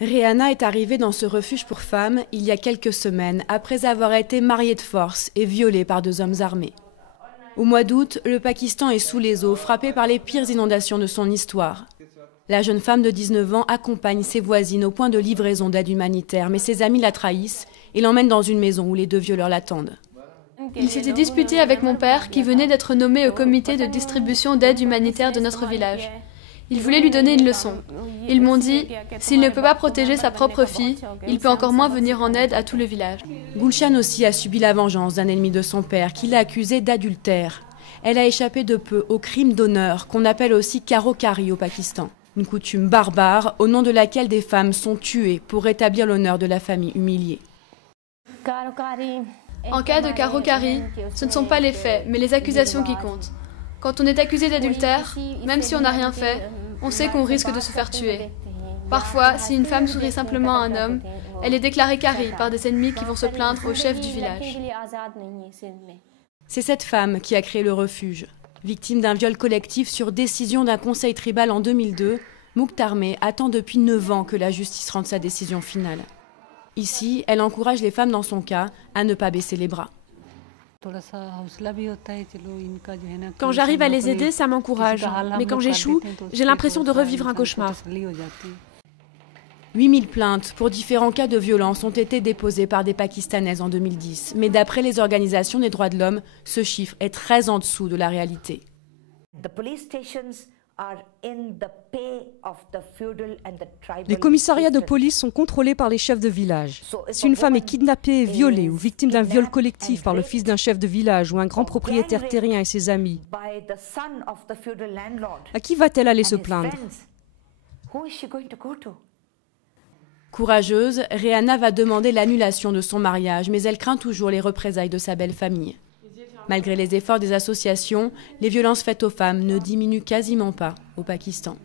Rihanna est arrivée dans ce refuge pour femmes il y a quelques semaines, après avoir été mariée de force et violée par 2 hommes armés. Au mois d'août, le Pakistan est sous les eaux, frappé par les pires inondations de son histoire. La jeune femme de 19 ans accompagne ses voisines au point de livraison d'aide humanitaire, mais ses amis la trahissent et l'emmènent dans une maison où les 2 violeurs l'attendent. Il s'était disputé avec mon père qui venait d'être nommé au comité de distribution d'aide humanitaire de notre village. Il voulait lui donner une leçon. Ils m'ont dit, s'il ne peut pas protéger sa propre fille, il peut encore moins venir en aide à tout le village. Gulshan aussi a subi la vengeance d'un ennemi de son père qui l'a accusée d'adultère. Elle a échappé de peu au crime d'honneur qu'on appelle aussi karo-kari au Pakistan. Une coutume barbare au nom de laquelle des femmes sont tuées pour rétablir l'honneur de la famille humiliée. En cas de karo-kari, ce ne sont pas les faits, mais les accusations qui comptent. Quand on est accusé d'adultère, même si on n'a rien fait, on sait qu'on risque de se faire tuer. Parfois, si une femme sourit simplement à un homme, elle est déclarée kari par des ennemis qui vont se plaindre au chef du village. C'est cette femme qui a créé le refuge. Victime d'un viol collectif sur décision d'un conseil tribal en 2002, Mukhtarmeh attend depuis 9 ans que la justice rende sa décision finale. Ici, elle encourage les femmes dans son cas à ne pas baisser les bras. Quand j'arrive à les aider, ça m'encourage. Mais quand j'échoue, j'ai l'impression de revivre un cauchemar. 8000 plaintes pour différents cas de violence ont été déposées par des Pakistanaises en 2010. Mais d'après les organisations des droits de l'homme, ce chiffre est très en dessous de la réalité. Les commissariats de police sont contrôlés par les chefs de village. Si une femme est kidnappée, violée ou victime d'un viol collectif par le fils d'un chef de village ou un grand propriétaire terrien et ses amis, à qui va-t-elle aller se plaindre? Courageuse, Rihanna va demander l'annulation de son mariage, mais elle craint toujours les représailles de sa belle famille. Malgré les efforts des associations, les violences faites aux femmes ne diminuent quasiment pas au Pakistan.